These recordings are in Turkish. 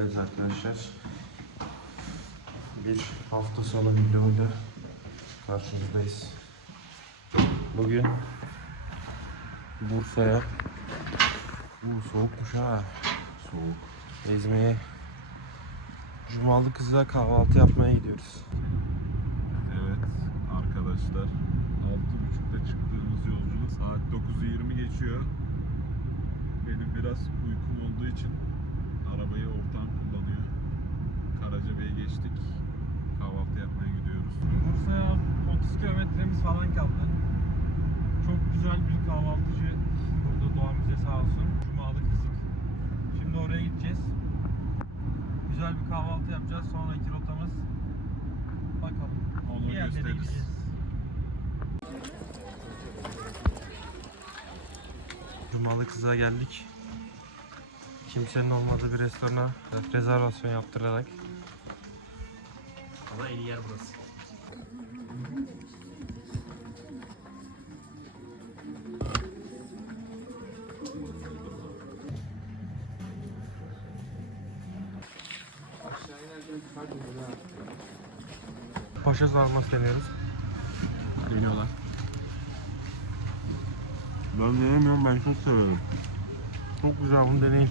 Evet arkadaşlar. Bir hafta sonu vloguyla karşınızdayız. Bugün Bursa'ya Bu soğukmuş ha. Soğuk. Gezmeye Cumalı kızla kahvaltı yapmaya gidiyoruz. Evet arkadaşlar 6.30'da çıktığımız yolculuk saat 9'u 20 geçiyor. Benim biraz uykum olduğu için arabayı ortağım kullanıyor. Karacabey'e geçtik. Kahvaltı yapmaya gidiyoruz. Bursa'ya 30 kilometremiz falan kaldı. Çok güzel bir kahvaltıcı burada Doğan bize sağ olsun. Cumalı kızık. Şimdi oraya gideceğiz. Güzel bir kahvaltı yapacağız. Sonraki rotamız bakalım. Onu gösteririz. Cumalı kıza geldik. Kimsenin olmadığı bir restorana rezervasyon yaptırarak. Ama en iyi yer burası. Paşa sarması deniyoruz. Deniyorlar. Ben denemiyorum ben çok severim. Çok güzel bunu deneyin.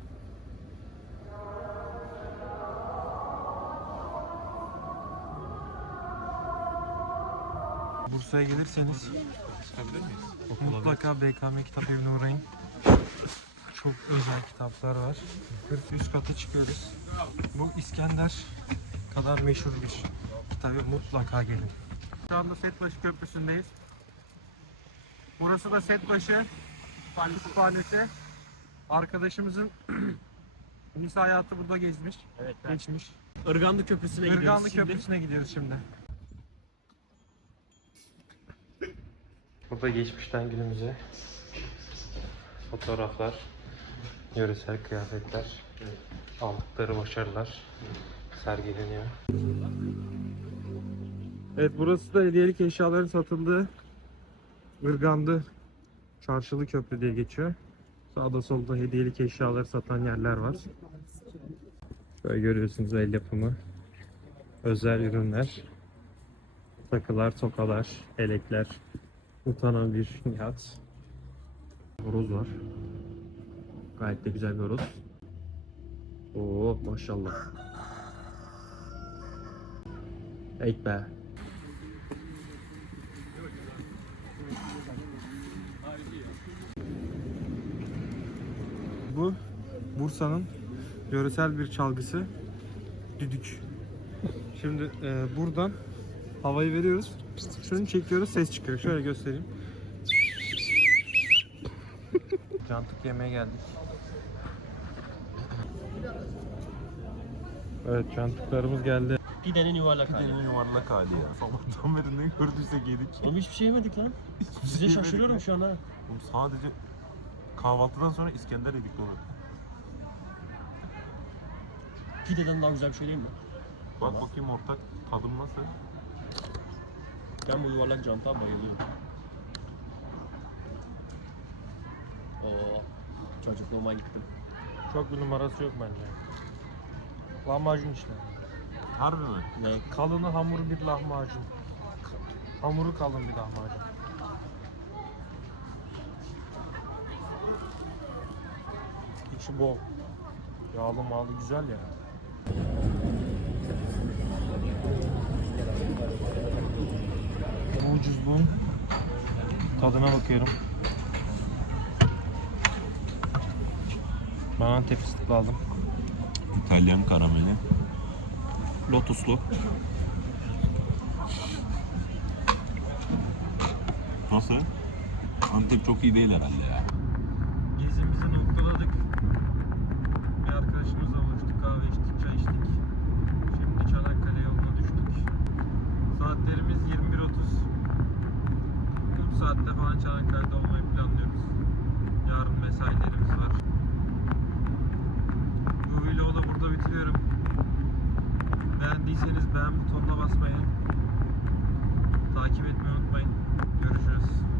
Bursa'ya gelirseniz Çıkabilir miyiz? mutlaka BKM kitap evine uğrayın. Çok özel kitaplar var. Üst kata çıkıyoruz. Bu İskender kadar meşhur bir kitabı mutlaka gelin. Şu anda Setbaşı Köprüsü'ndeyiz. Burası da Setbaşı Kütüphanesi. Arkadaşımızın lise hayatı burada gezmiş, Evet. geçmiş. Irgandı Köprüsü'ne Irganlı Köprüsü'ne gidiyoruz şimdi. Burada geçmişten günümüze fotoğraflar, yöresel kıyafetler, aldıkları başarılar sergileniyor. Evet burası da hediyelik eşyaların satıldığı Irgandı Çarşılı Köprü diye geçiyor. Sağda solda hediyelik eşyaları satan yerler var. Böyle görüyorsunuz el yapımı özel ürünler. Takılar, tokalar, elekler. Utanan bir Nihat. Horoz var. Gayet de güzel bir horoz. Oo maşallah. Ey be. Bu Bursa'nın yöresel bir çalgısı düdük. Şimdi e, buradan havayı veriyoruz. Şunu çekiyoruz ses çıkıyor. Şöyle göstereyim. Cantık yemeğe geldik. Evet cantıklarımız geldi. Pidenin yuvarlak hali. Pidenin yuvarlak hali ya. Sabahtan beri ne gördüysek yedik. Oğlum hiçbir şey yemedik lan. Hiçbir Size şey şaşırıyorum şu an ha. Oğlum sadece kahvaltıdan sonra İskender yedik oğlum. Pideden daha güzel bir şey değil mi? Bak bakayım ortak tadım nasıl? Ben bu yuvarlak canta bayılıyorum. Oo, çocukluğuma gittim. Çok bir numarası yok bence. Lahmacun işte. Harbi mi? Ne? Kalını hamuru bir lahmacun. Hamuru kalın bir lahmacun. İçi bol. Yağlı mağlı güzel ya. Bu ucuzluğun tadına bakıyorum. Ben Antep fıstıklı aldım. İtalyan karameli. Lotuslu. havası Antep çok iyi değil herhalde ya. Gezimizi noktaladık. Bir arkadaşımızla buluştuk, kahve içtik, çay içtik. Şimdi Çanakkale yoluna düştük. Saatlerimiz 21.30. 3 saatte falan Çanakkale'de olmayı planlıyoruz. Yarın mesailerimiz var. Bu vlogu da burada bitiriyorum. Beğendiyseniz beğen butonuna basmayı, takip etmeyi unutmayın. Görüşürüz.